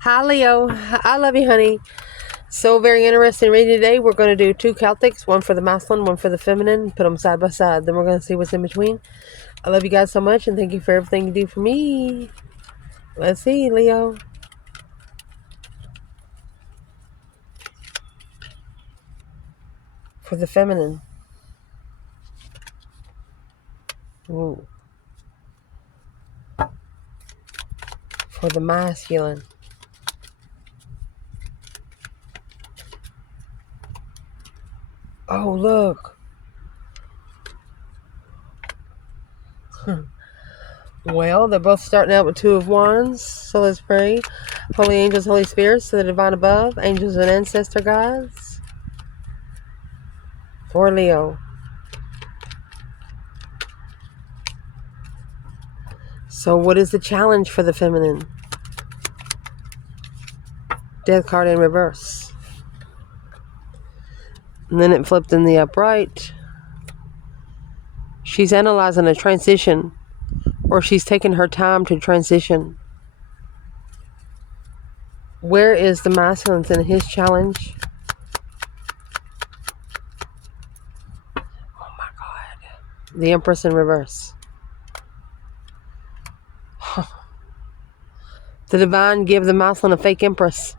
Hi, Leo. I love you, honey. So very interesting reading today. We're going to do two Celtics, one for the masculine, one for the feminine. Put them side by side. Then we're going to see what's in between. I love you guys so much, and thank you for everything you do for me. Let's see, Leo. For the feminine. Ooh. For the masculine. Oh, look. Well, they're both starting out with two of wands. So let's pray. Holy angels, Holy spirits, to the divine above, angels and ancestor gods. For Leo. So what is the challenge for the feminine? Death card in reverse. And then it flipped in the upright. She's analyzing a transition, or she's taking her time to transition. Where is the masculine in his challenge? Oh my God. The Empress in reverse. The divine give the masculine a fake Empress.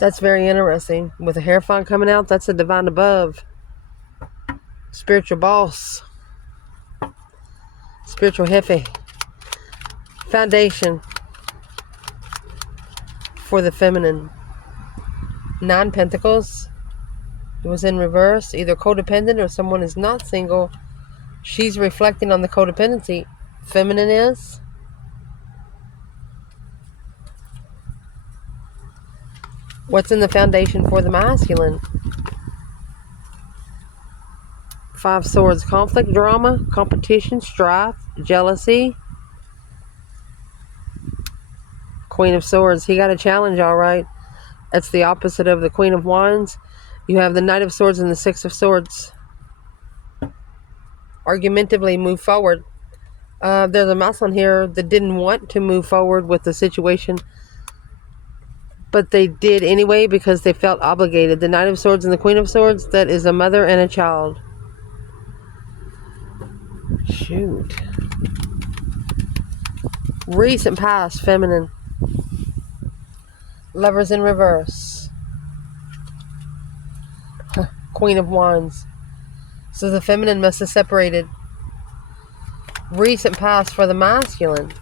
That's very interesting. With the Hierophant coming out, that's the divine above. Spiritual boss. Spiritual jefe. Foundation. For the feminine. 9 Pentacles. It was in reverse. Either codependent or someone is not single. She's reflecting on the codependency. Feminine is. What's in the foundation for the masculine? 5 Swords. Conflict, drama, competition, strife, jealousy. Queen of Swords. He got a challenge, all right. That's the opposite of the Queen of Wands. You have the Knight of Swords and the 6 of Swords. Argumentatively move forward. There's a masculine here that didn't want to move forward with the situation, but they did anyway because they felt obligated. The Knight of Swords and the Queen of Swords, that is a mother and a child. Shoot. Recent past, feminine. Lovers in reverse. Queen of Wands. So the feminine must have separated. Recent past for the masculine.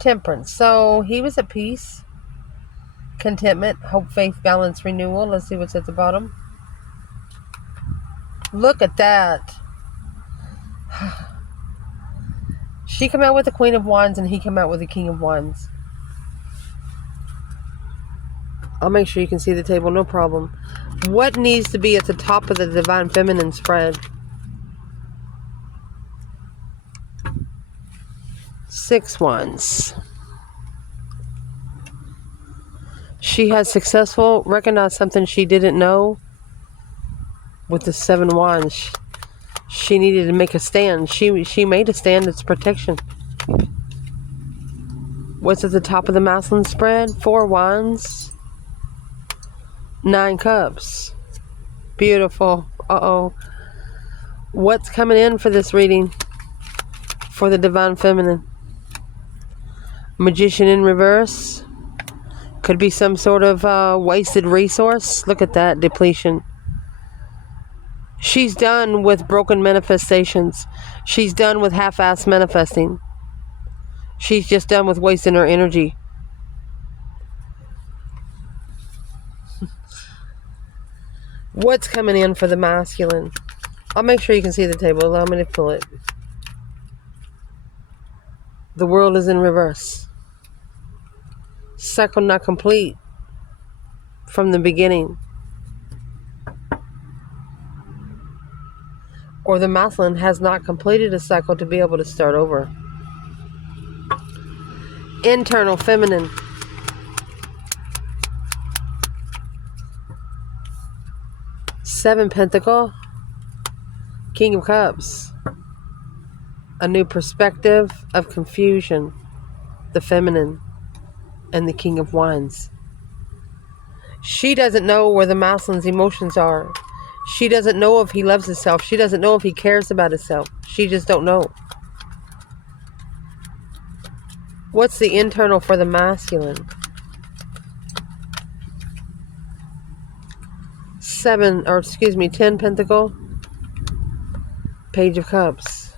Temperance. So he was at peace. Contentment, hope, faith, balance, renewal. Let's see what's at the bottom. Look at that. She came out with the Queen of Wands and he came out with the King of Wands. I'll make sure you can see the table, no problem. What needs to be at the top of the Divine Feminine spread? 6 Wands. She has successful, recognized something she didn't know with the 7 Wands. She needed to make a stand. She made a stand. It's protection. What's at the top of the masculine spread? 4 Wands. 9 Cups. Beautiful. Uh-oh. What's coming in for this reading? For the Divine Feminine. Magician in reverse. Could be some sort of wasted resource. Look at that. Depletion. She's done with broken manifestations. She's done with half-assed manifesting. She's just done with wasting her energy. What's coming in for the masculine? I'll make sure you can see the table. Allow me to pull it. The world is in reverse. Cycle not complete from the beginning. Or the masculine has not completed a cycle to be able to start over. Internal feminine. Seven Pentacle. King of Cups. A new perspective of confusion. the feminine, and the King of Wands. She doesn't know where the masculine's emotions are. She doesn't know if he loves himself. She doesn't know if he cares about himself. She just don't know. What's the internal for the masculine? 10 Pentacle, Page of Cups.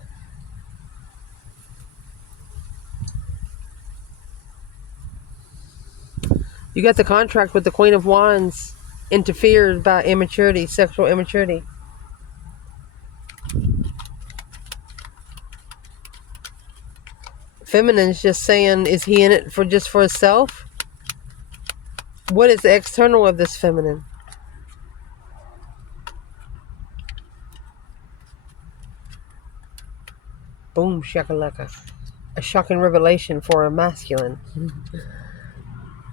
You got the contract with the Queen of Wands interfered by immaturity, sexual immaturity. Feminine's just saying, is he in it for just for himself? What is the external of this feminine? Boom, shakalaka. A shocking revelation for a masculine.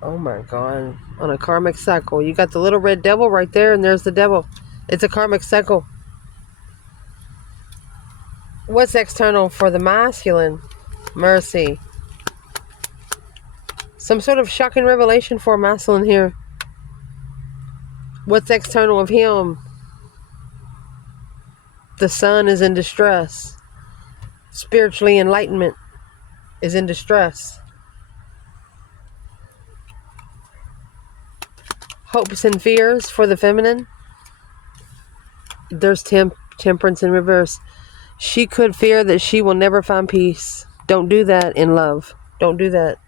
Oh my God. On a karmic cycle. You got the little red devil right there, and there's the devil. It's a karmic cycle. What's external for the masculine? Mercy. Some sort of shocking revelation for a masculine here. What's external of him? The sun is in distress. Spiritually, enlightenment is in distress. Hopes and fears for the feminine. There's temperance in reverse. She could fear that she will never find peace. Don't do that in love. Don't do that.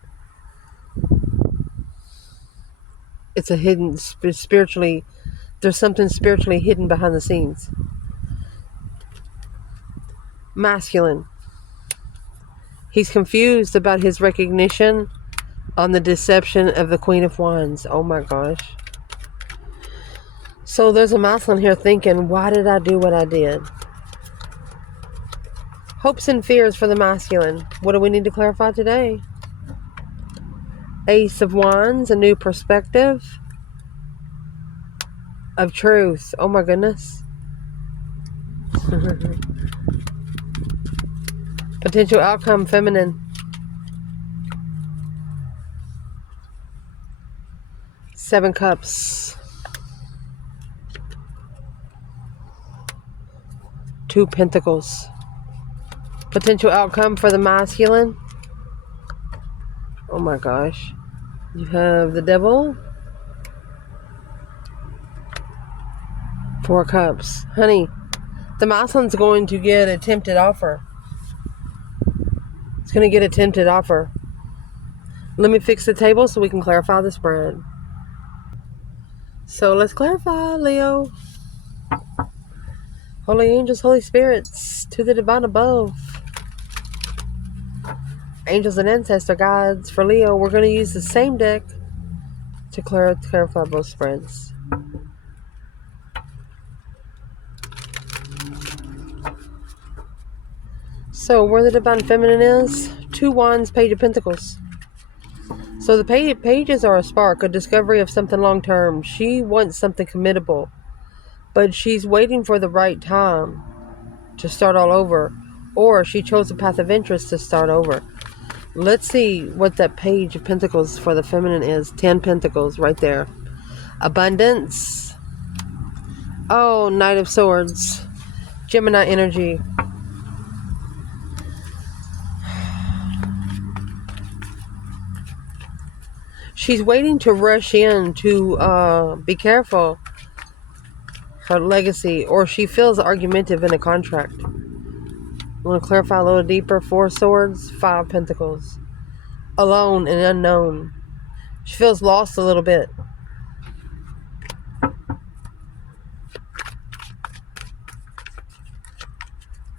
It's a hidden, spiritually, there's something spiritually hidden behind the scenes. Masculine. He's confused about his recognition on the deception of the Queen of Wands. Oh my gosh. So there's a masculine here thinking, why did I do what I did? Hopes and fears for the masculine. What do we need to clarify today? Ace of Wands, a new perspective of truth. Oh my goodness. Potential outcome, feminine. Seven Cups. Two Pentacles. Potential outcome for the masculine. Oh my gosh. You have the devil. Four Cups. Honey, the masculine's going to get a tempted offer. It's going to get a tempted offer. Let me fix the table so we can clarify the spread. So let's clarify, Leo. Holy angels, Holy spirits, to the divine above. Angels and ancestor guides for Leo. We're going to use the same deck to clarify both spreads. So where the divine feminine is, Two Wands, Page of Pentacles. So the pages are a spark, a discovery of something long term. She wants something committable, but she's waiting for the right time to start all over, or she chose a path of interest to start over. Let's see what that Page of Pentacles for the feminine is. 10 Pentacles right there. Abundance. Oh, Knight of Swords. Gemini energy. She's waiting to rush in to be careful. Her legacy, or she feels argumentative in a contract. I want to clarify a little deeper. 4 Swords, 5 Pentacles. Alone and unknown. She feels lost a little bit.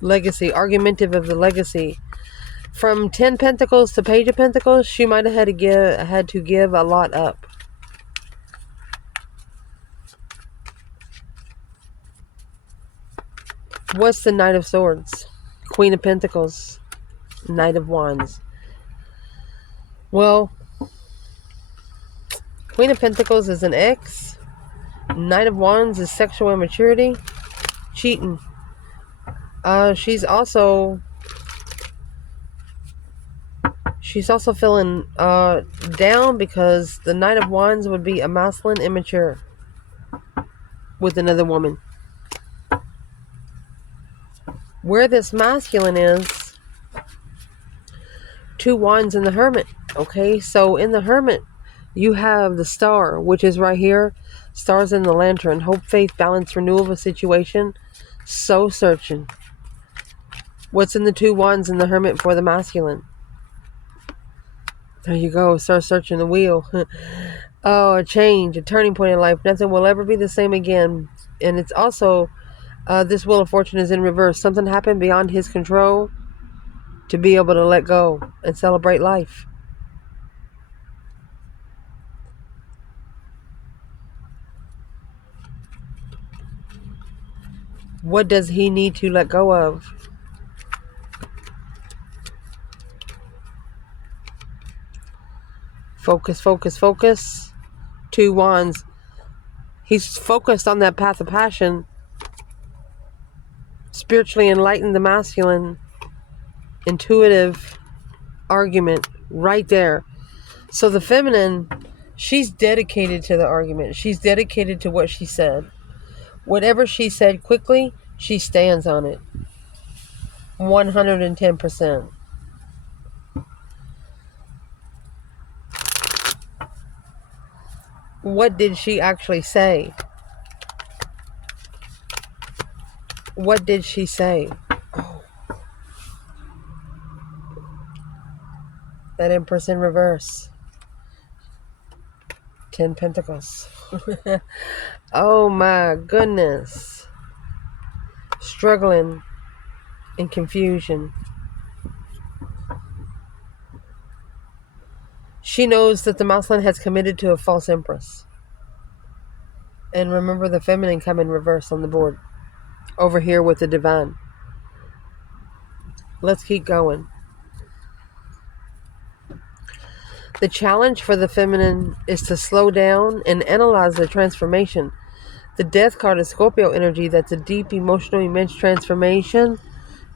Legacy, argumentative of the legacy. From 10 Pentacles to Page of Pentacles, she might have had to give a lot up. What's the Knight of Swords? Queen of Pentacles. Knight of Wands. Well, Queen of Pentacles is an ex. Knight of Wands is sexual immaturity. Cheating. She's also feeling down because the Knight of Wands would be a masculine immature with another woman. Where this masculine is, 2 Wands in the Hermit. Okay, so in the Hermit, you have the Star, which is right here. Stars in the Lantern. Hope, faith, balance, renewal of a situation. Soul searching. What's in the 2 Wands in the Hermit for the masculine? There you go. Start searching the wheel. Oh, a change, a turning point in life. Nothing will ever be the same again. And it's also, this Wheel of Fortune is in reverse. Something happened beyond his control to be able to let go and celebrate life. What does he need to let go of? Focus, focus, focus. 2 Wands. He's focused on that path of passion. Spiritually enlightened, the masculine. Intuitive argument right there. So the feminine, she's dedicated to the argument. She's dedicated to what she said. Whatever she said quickly, she stands on it. 110%. What did she actually say? What did she say? Oh. That Empress in reverse. 10 Pentacles. Oh my goodness. Struggling in confusion. She knows that the masculine has committed to a false empress. And remember, the feminine come in reverse on the board. Over here with the divine. Let's keep going. The challenge for the feminine is to slow down and analyze the transformation. The Death card is Scorpio energy. That's a deep, emotional, immense transformation.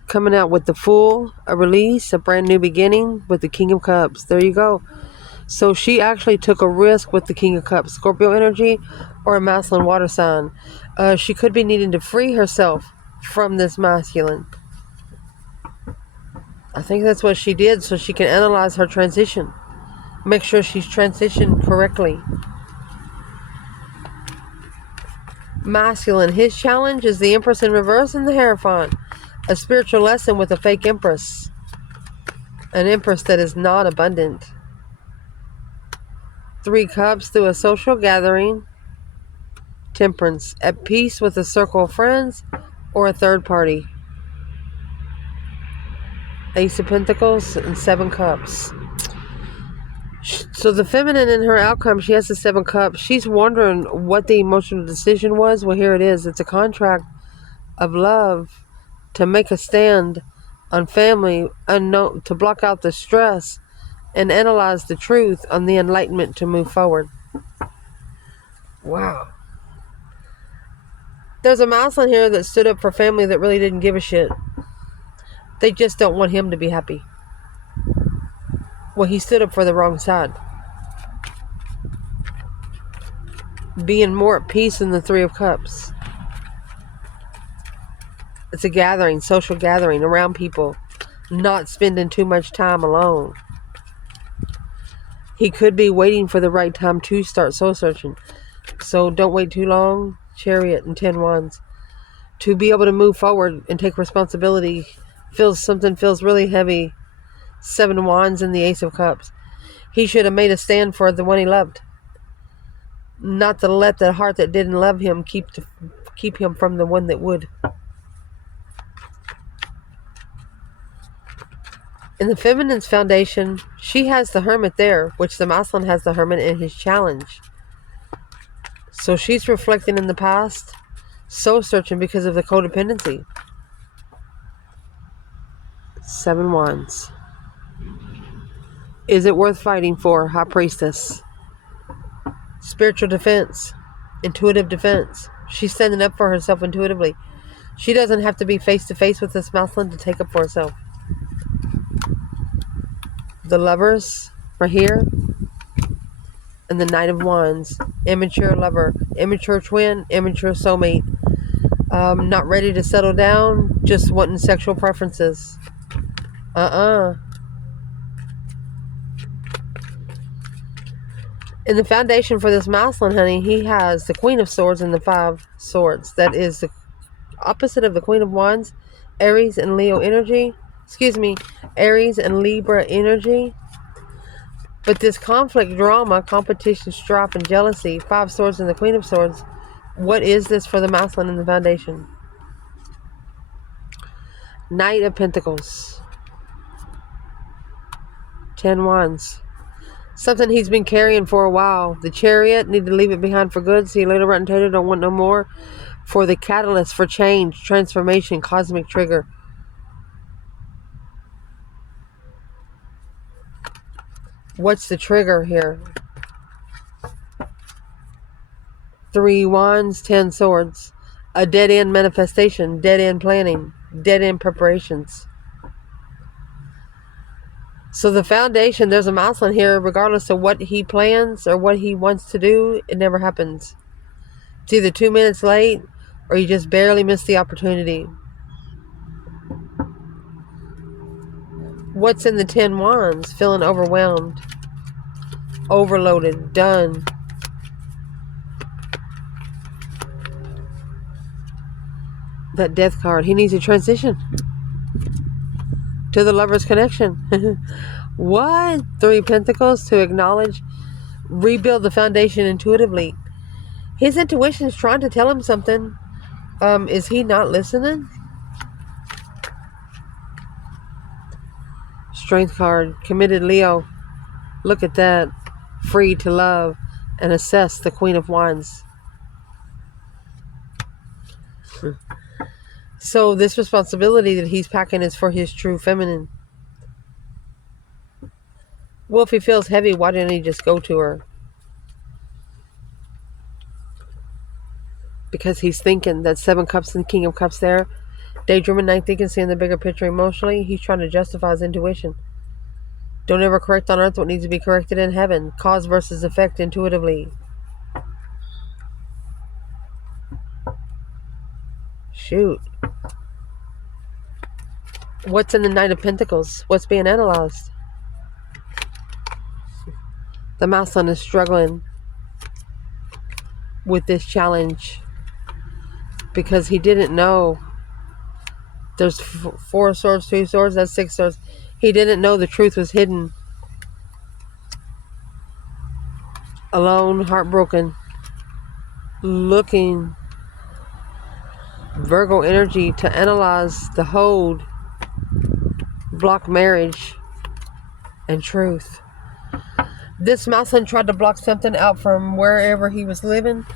Coming out with the Fool, a release, a brand new beginning with the King of Cups. There you go. So she actually took a risk with the King of Cups, Scorpio energy, or a masculine water sign. She could be needing to free herself from this masculine. I think that's what she did, so she can analyze her transition. Make sure she's transitioned correctly. Masculine, his challenge is the Empress in reverse and the Hierophant. A spiritual lesson with a fake Empress. An Empress that is not abundant. 3 Cups through a social gathering. Temperance, at peace with a circle of friends or a third party. Ace of Pentacles and 7 Cups. So the feminine in her outcome, she has the 7 Cups. She's wondering what the emotional decision was. Well, here it is. It's a contract of love to make a stand on family, to block out the stress and analyze the truth on the enlightenment to move forward. Wow. There's a masculine here that stood up for family that really didn't give a shit. They just don't want him to be happy. Well, he stood up for the wrong side. Being more at peace than the 3 of Cups. It's a gathering, social gathering around people. Not spending too much time alone. He could be waiting for the right time to start soul searching. So don't wait too long. Chariot and 10 Wands. To be able to move forward and take responsibility. Something feels really heavy. 7 Wands and the Ace of Cups. He should have made a stand for the one he loved. Not to let the heart that didn't love him keep him from the one that would. In the feminine's foundation, she has the Hermit there, which the masculine has the Hermit in his challenge. So she's reflecting in the past, soul searching because of the codependency. 7 Wands. Is it worth fighting for? High Priestess. Spiritual defense. Intuitive defense. She's standing up for herself intuitively. She doesn't have to be face to face with this masculine to take up for herself. The Lovers right here. And the Knight of Wands. Immature lover. Immature twin. Immature soulmate. Not ready to settle down. Just wanting sexual preferences. In the foundation for this masculine, honey, he has the Queen of Swords and the Five Swords. That is the opposite of the Queen of Wands. Aries and Leo energy. Excuse me. Aries and Libra energy. But this conflict, drama, competition, strife, and jealousy, Five Swords and the Queen of Swords, what is this for the masculine in the foundation? Knight of Pentacles. 10 Wands. Something he's been carrying for a while. The Chariot, need to leave it behind for good. See you later, rotten tater, don't want no more. For the catalyst for change, transformation, cosmic trigger. What's the trigger here? 3 Wands, 10 Swords. A dead-end manifestation, dead-end planning, dead-end preparations. So the foundation, there's a masculine here, regardless of what he plans or what he wants to do, it never happens. It's either 2 minutes late or you just barely miss the opportunity. What's in the 10 Wands? Feeling overwhelmed, overloaded, done. That Death card. He needs a transition to the Lover's connection. What? 3 Pentacles to acknowledge, rebuild the foundation intuitively. His intuition is trying to tell him something. Is he not listening? Strength card. Committed Leo. Look at that. Free to love and assess the Queen of Wands. So this responsibility that he's packing is for his true feminine. Well, if he feels heavy, why didn't he just go to her? Because he's thinking that 7 Cups and King of Cups there. Daydreaming, night thinking, seeing the bigger picture emotionally. He's trying to justify his intuition. Don't ever correct on earth what needs to be corrected in heaven. Cause versus effect intuitively. Shoot. What's in the Knight of Pentacles? What's being analyzed? The masculine is struggling with this challenge because he didn't know. There's 4 swords, 2 swords, that's 6 swords. He didn't know the truth was hidden. Alone, heartbroken, looking. Virgo energy to analyze the hold, block marriage, and truth. This masculine tried to block something out from wherever he was living.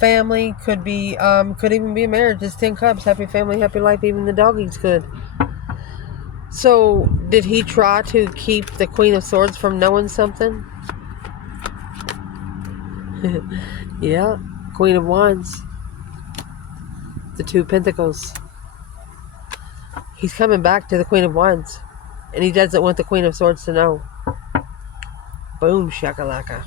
Family could be, could even be a marriage. It's 10 Cups, happy family, happy life. Even the doggies could. So, did he try to keep the Queen of Swords from knowing something? Yeah, Queen of Wands. The 2 Pentacles. He's coming back to the Queen of Wands. And he doesn't want the Queen of Swords to know. Boom, shakalaka.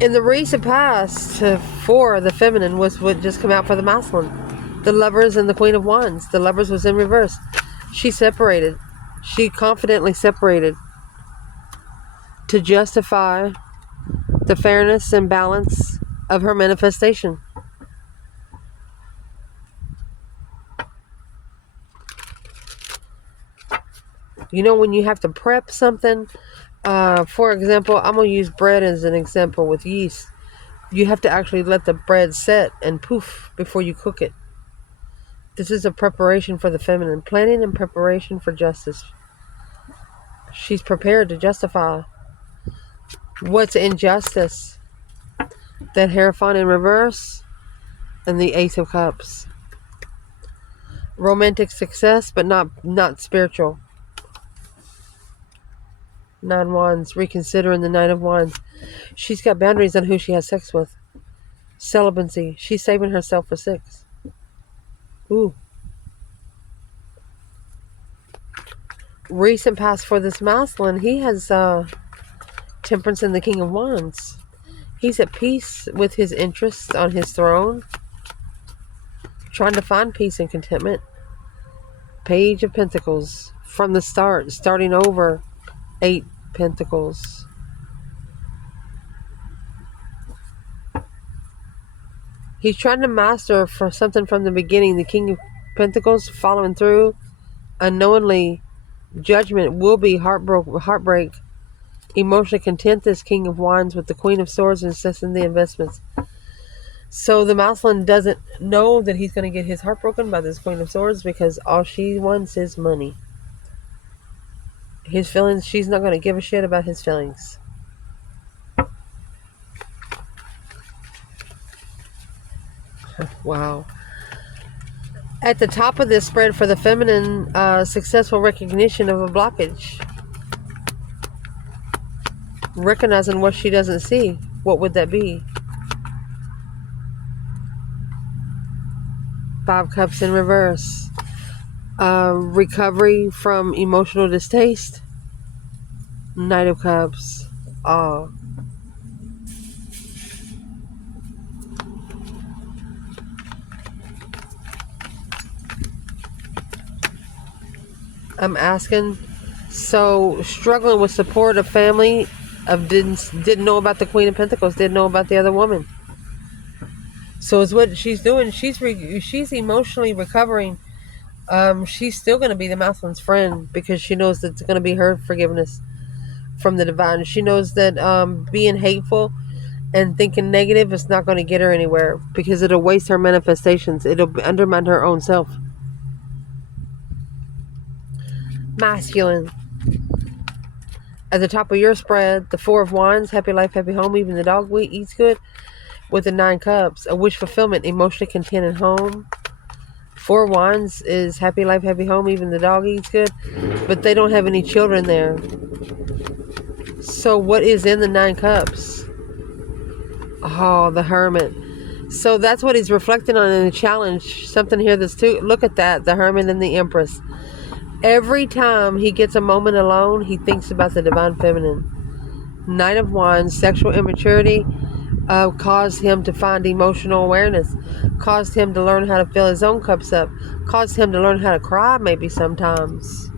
In the recent past, for the feminine was what just come out for the masculine. The Lovers and the Queen of Wands. The Lovers was in reverse. She separated. She confidently separated to justify the fairness and balance of her manifestation. You know, when you have to prep something, for example, I'm going to use bread as an example with yeast. You have to actually let the bread set and poof before you cook it. This is a preparation for the feminine. Planning and preparation for justice. She's prepared to justify what's injustice. That Hierophant in reverse and the Ace of Cups. Romantic success, but not spiritual. 9 Wands, reconsidering the 9 of Wands. She's got boundaries on who she has sex with. Celibacy. She's saving herself for 6. Ooh. recent past for this masculine, he has temperance and the King of Wands. He's at peace with his interests on his throne, trying to find peace and contentment. Page of Pentacles from the start, starting over. 8 Pentacles. He's trying to master for something from the beginning. The King of Pentacles following through. Unknowingly, judgment will be heartbreak. Emotionally content, this King of Wands with the Queen of Swords and assessing the investments. So the masculine doesn't know that he's going to get his heart broken by this Queen of Swords because all she wants is money. His feelings, she's not going to give a shit about his feelings. Wow. At the top of this spread for the feminine, successful recognition of a blockage. Recognizing what she doesn't see. What would that be? 5 Cups in reverse. Recovery from emotional distaste. Knight of Cups. I'm asking, so struggling with support of family, didn't know about the Queen of Pentacles, didn't know about the other woman. So is what she's doing. She's emotionally recovering. She's still going to be the masculine's friend because she knows that it's going to be her forgiveness from the divine. She knows that being hateful and thinking negative is not going to get her anywhere because it'll waste her manifestations. It'll undermine her own self. Masculine. At the top of your spread, the 4 of Wands, happy life, happy home, even the dog eats good. With the 9 Cups, a wish fulfillment, emotionally content at home. 4 Wands is happy life, happy home, even the dog eats good. But they don't have any children there. So what is in the 9 Cups? Oh, the Hermit. So that's what he's reflecting on in the challenge. Something here that's too... Look at that, the Hermit and the Empress. Every time he gets a moment alone, he thinks about the divine feminine. Knight of Wands, sexual immaturity caused him to find emotional awareness, caused him to learn how to fill his own cups up, caused him to learn how to cry maybe sometimes.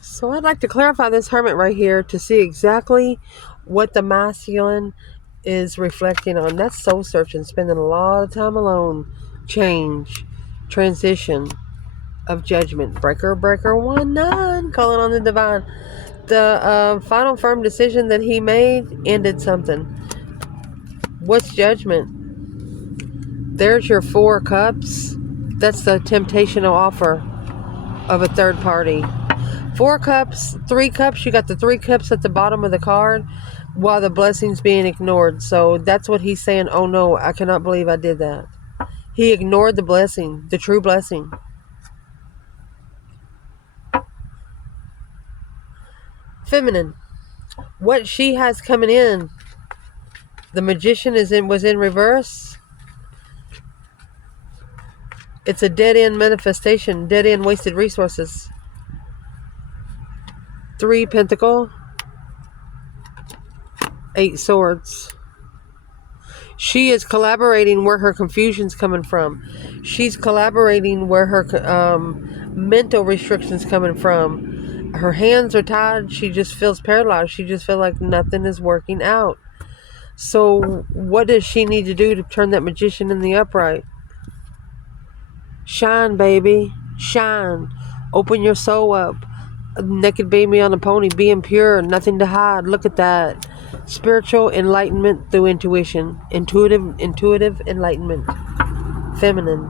So I'd like to clarify this Hermit right here to see exactly what the masculine is reflecting on. That's soul searching, spending a lot of time alone, change, transition of judgment. Breaker 1-9, calling on the divine. The final firm decision that he made ended something. What's judgment? There's your 4 Cups. That's the temptational offer of a third party. 4 Cups, 3 Cups. You got the 3 Cups at the bottom of the card while the blessing's being ignored. So that's what he's saying. Oh no, I cannot believe I did that. He ignored the blessing, the true blessing. Feminine. What she has coming in. The Magician was in reverse. It's a dead-end manifestation. Dead-end wasted resources. 3 Pentacle. 8 Swords. She is collaborating where her confusion's coming from. She's collaborating where her mental restrictions coming from. Her hands are tied. She just feels paralyzed. She just feels like nothing is working out. So what does she need to do to turn that Magician in the upright? Shine, baby. Shine. Open your soul up. A naked baby on a pony. Being pure. Nothing to hide. Look at that. Spiritual enlightenment through intuition. Intuitive enlightenment. Feminine.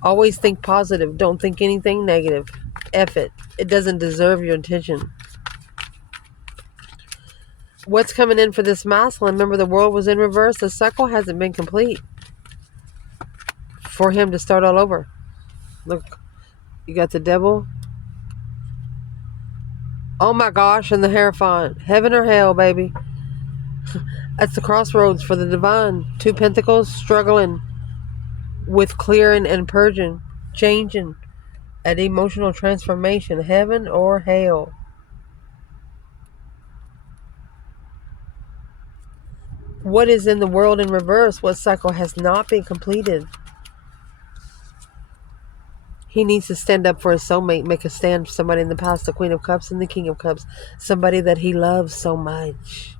Always think positive. Don't think anything negative. F it. It doesn't deserve your attention. What's coming in for this masculine? Remember, the world was in reverse. The cycle hasn't been complete for him to start all over. Look, you got the Devil. Oh my gosh, and the Hierophant. Heaven or hell, baby. That's the crossroads for the divine. 2 Pentacles, struggling with clearing and purging, changing. An emotional transformation, heaven or hell. What is in the world in reverse? What cycle has not been completed? He needs to stand up for his soulmate, make a stand for somebody in the past, the Queen of Cups and the King of Cups, somebody that he loves so much.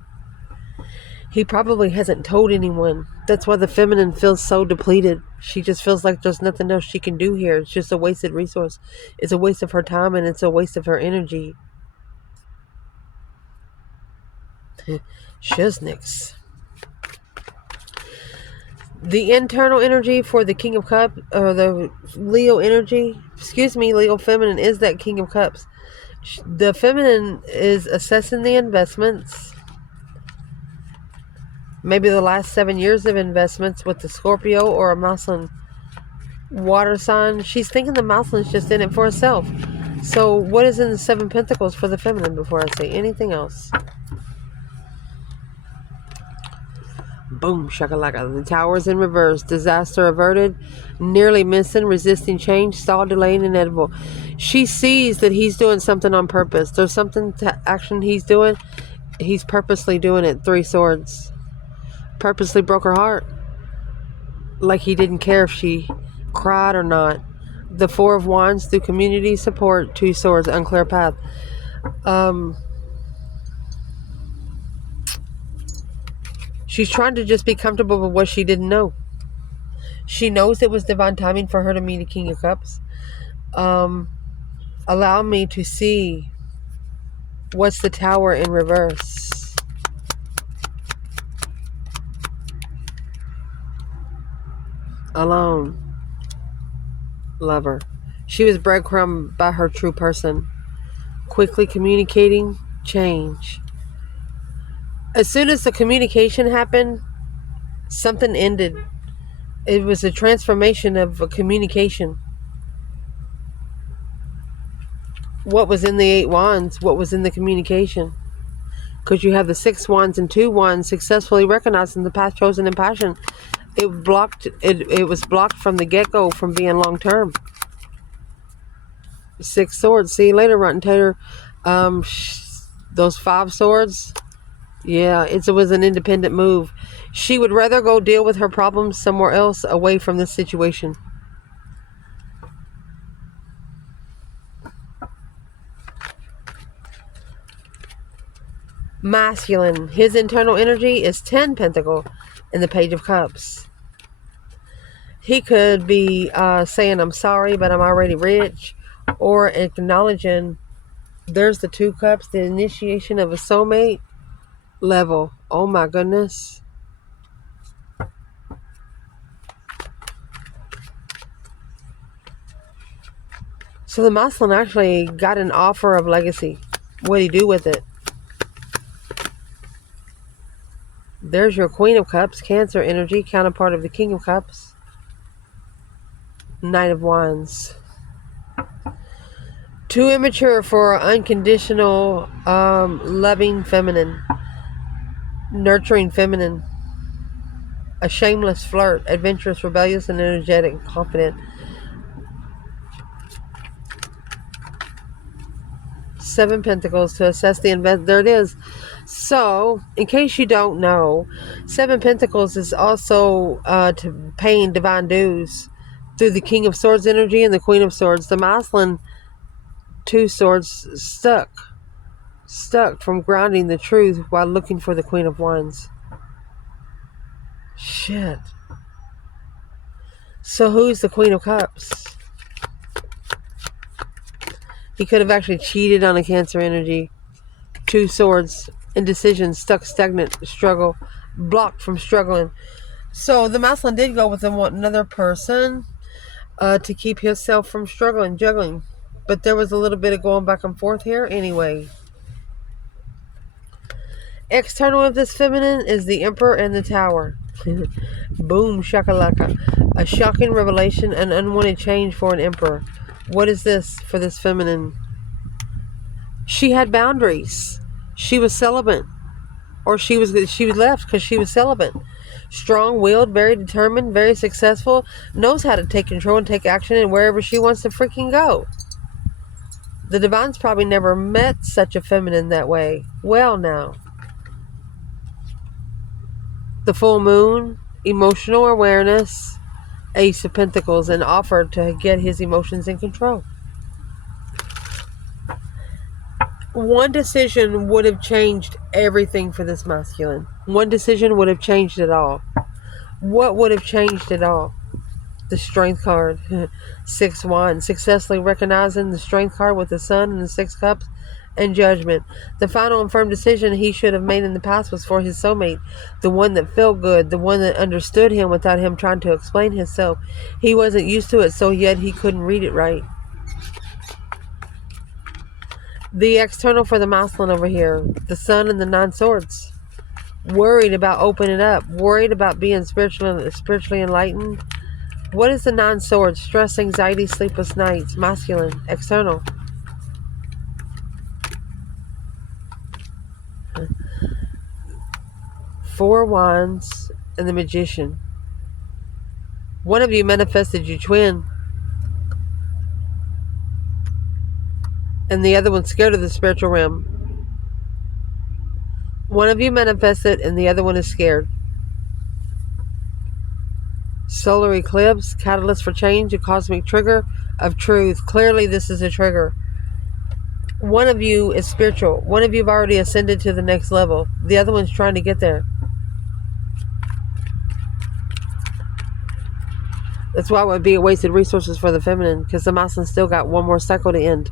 He probably hasn't told anyone. That's why the feminine feels so depleted. She just feels like there's nothing else she can do here. It's just a wasted resource. It's a waste of her time and it's a waste of her energy. Shiznix. The internal energy for the King of Cups, or the Leo energy, Leo feminine, is that King of Cups. The feminine is assessing the investments. Maybe the last 7 years of investments with the Scorpio or a Mousseline water sign. She's thinking the Mousseline's just in it for herself. So what is in the 7 Pentacles for the feminine before I say anything else? Boom, shakalaka. The Tower's in reverse. Disaster averted. Nearly missing. Resisting change. Stall, delaying, inevitable. She sees that he's doing something on purpose. There's something to action he's doing. He's purposely doing it. 3 swords. Purposely broke her heart. Like he didn't care if she cried or not. The 4 of Wands through community support. 2 swords. Unclear path. She's trying to just be comfortable with what she didn't know. She knows it was divine timing for her to meet a King of Cups. Allow me to see what's the Tower in reverse. Alone. Lover. She was breadcrumbed by her true person. Quickly communicating change. As soon as the communication happened, something ended. It was a transformation of a communication. What was in the 8 Wands? What was in the communication? Because you have the 6 Wands and 2 Wands successfully recognizing the path chosen in passion. It was blocked from the get-go from being long-term. 6 swords. See you later, Rotten Tater. Those 5 swords. Yeah, it was an independent move. She would rather go deal with her problems somewhere else away from this situation. Masculine. His internal energy is 10 Pentacle in the Page of Cups. He could be saying, I'm sorry, but I'm already rich. Or acknowledging there's the 2 Cups, the initiation of a soulmate level. Oh my goodness. So the Mousseline actually got an offer of legacy. What do you do with it? There's your Queen of Cups, Cancer energy, counterpart of the King of Cups. Knight of Wands. Too immature for unconditional, loving feminine. Nurturing feminine. A shameless flirt. Adventurous, rebellious, and energetic. Confident. 7 Pentacles to assess the invest. There it is. So, in case you don't know, 7 Pentacles is also to paying divine dues through the King of Swords energy and the Queen of Swords. The Mousseline 2 swords stuck from grounding the truth while looking for the Queen of Wands. Shit. So who's the Queen of Cups? He could have actually cheated on a Cancer energy. 2 swords. Indecision. Stuck, stagnant, struggle. Blocked from struggling. So the Mousseline did go with another person to keep himself from struggling, juggling. But there was a little bit of going back and forth here anyway. External of this feminine is the Emperor and the Tower. Boom, shakalaka. A shocking revelation, an unwanted change for an Emperor. What is this for this feminine? She had boundaries. She was celibate. Or she was left because she was celibate. Strong-willed, very determined, very successful, knows how to take control and take action in wherever she wants to freaking go. The Divine's probably never met such a feminine that way. Well, now. The full moon, emotional awareness, Ace of Pentacles, and offer to get his emotions in control. One decision would have changed everything for this masculine. One decision would have changed it all. What would have changed it all? The Strength card. 6 Wands. Successfully recognizing the Strength card with the Sun and the 6 Cups and Judgment. The final and firm decision he should have made in the past was for his soulmate. The one that felt good. The one that understood him without him trying to explain himself. He wasn't used to it, so yet he couldn't read it right. The external for the masculine over here. The Sun and the 9 Swords. Worried about opening up. Worried about being spiritually enlightened. What is the 9 Swords? Stress, anxiety, sleepless nights. Masculine. External. Four Wands and the Magician. One of you manifested your twin. And the other one's scared of the spiritual realm. One of you manifested and the other one is scared. Solar eclipse, catalyst for change, a cosmic trigger of truth. Clearly this is a trigger. One of you is spiritual. One of you have already ascended to the next level. The other one's trying to get there. That's why it would be a wasted resources for the feminine, because the masculine still got one more cycle to end.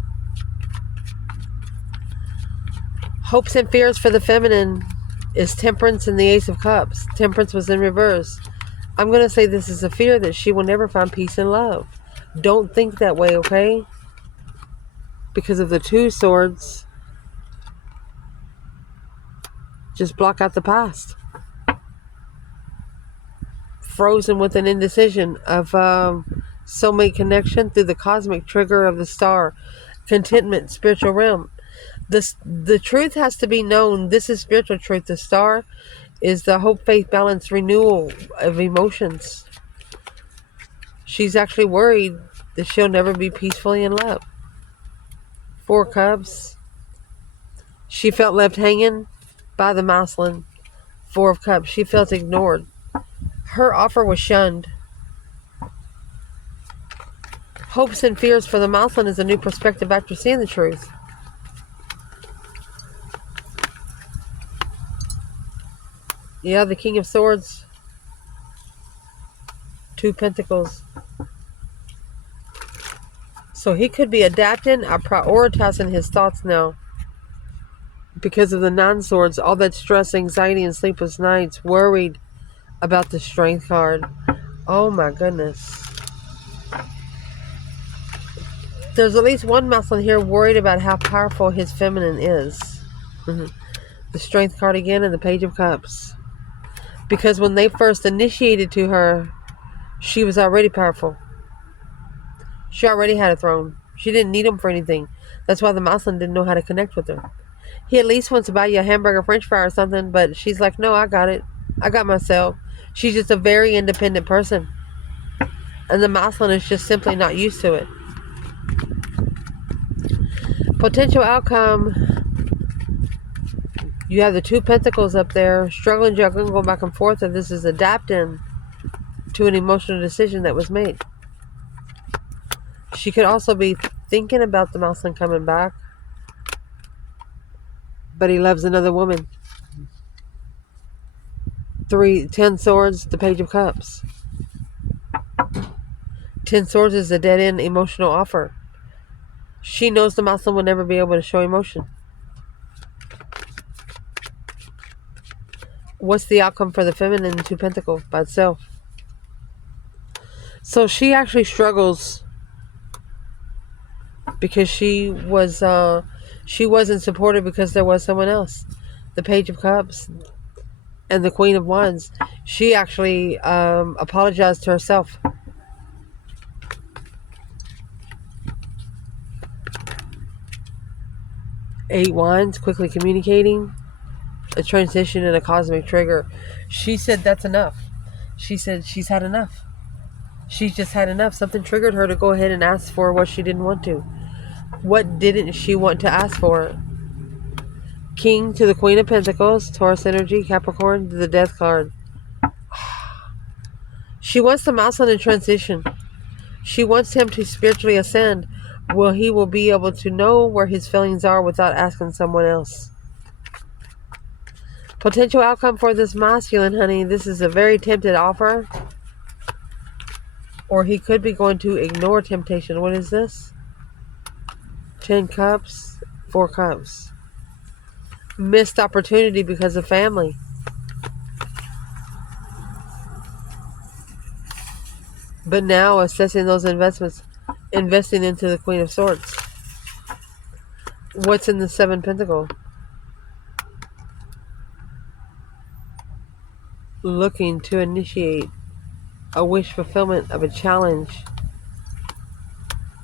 Hopes and fears for the feminine is Temperance and the Ace of Cups. Temperance was in reverse. I'm going to say this is a fear that she will never find peace and love. Don't think that way, okay? Because of the 2 Swords. Just block out the past. Frozen with an indecision of soulmate connection through the cosmic trigger of the star. Contentment, spiritual realm. The truth has to be known. This is spiritual truth. The star is the hope, faith, balance, renewal of emotions. She's actually worried that she'll never be peacefully in love. 4 Cups. She felt left hanging by the masculine. 4 of Cups. She felt ignored. Her offer was shunned. Hopes and fears for the masculine is a new perspective after seeing the truth. Yeah, the King of Swords. 2 Pentacles. So he could be adapting or prioritizing his thoughts now. Because of the 9 Swords, all that stress, anxiety, and sleepless nights, worried about the Strength card. Oh my goodness. There's at least one masculine here worried about how powerful his feminine is. The Strength card again and the Page of Cups. Because when they first initiated to her, she was already powerful. She already had a throne. She didn't need him for anything. That's why the masculine didn't know how to connect with her. He at least wants to buy you a hamburger, french fry or something, but she's like, no, I got it. I got myself. She's just a very independent person. And the masculine is just simply not used to it. Potential outcome. You have the 2 Pentacles up there. Struggling, juggling, going back and forth. And this is adapting to an emotional decision that was made. She could also be thinking about the masculine coming back. But he loves another woman. 10 Swords, the Page of Cups. 10 Swords is a dead-end emotional offer. She knows the masculine will never be able to show emotion. What's the outcome for the feminine in 2 Pentacles by itself? So she actually struggles because she wasn't supported because there was someone else. The Page of Cups and the Queen of Wands. She actually apologized to herself. 8 Wands, quickly communicating. A transition and a cosmic trigger. She said that's enough. She said she's had enough. She's just had enough. Something triggered her to go ahead and ask for what she didn't want to. What didn't she want to ask for? King to the Queen of Pentacles, Taurus energy, Capricorn, the Death card. She wants the milestone in transition. She wants him to spiritually ascend. Well, he will be able to know where his feelings are without asking someone else. Potential outcome for this masculine, honey. This is a very tempted offer. Or he could be going to ignore temptation. What is this? 10 cups, 4 cups. Missed opportunity because of family. But now assessing those investments, investing into the Queen of Swords. What's in the 7 Pentacle? Looking to initiate a wish fulfillment of a challenge.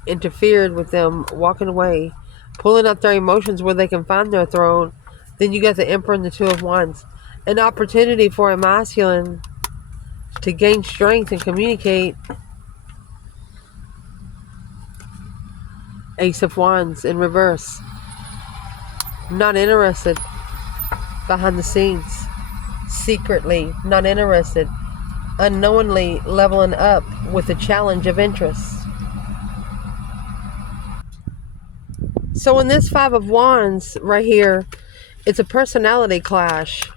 Interfered with them walking away, pulling up their emotions where they can find their throne. Then you got the Emperor and the 2 of Wands. An opportunity for a masculine to gain strength and communicate. Ace of Wands in reverse. Not interested. Behind the scenes. Secretly not interested. Unknowingly leveling up with a challenge of interest. So in this 5 of Wands right here, it's a personality clash,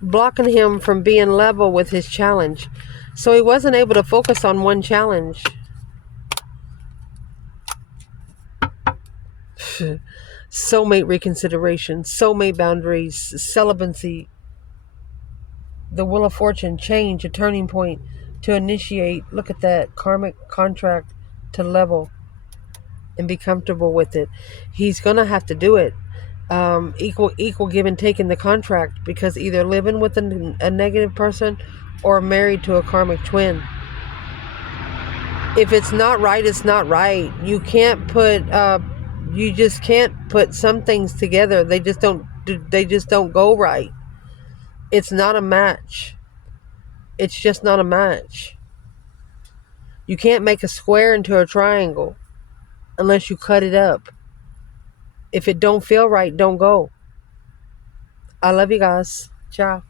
blocking him from being level with his challenge. So he wasn't able to focus on one challenge. Soulmate reconsideration, soulmate boundaries, celibacy, the Wheel of Fortune, change, a turning point to initiate. Look at that, karmic contract to level and be comfortable with it. He's gonna have to do it. Equal give and take in the contract, because either living with a negative person or married to a karmic twin. If it's not right, it's not right. You can't put you just can't put some things together. They just don't go right. It's not a match. It's just not a match. You can't make a square into a triangle unless you cut it up. If it don't feel right, don't go. I love you guys. Ciao.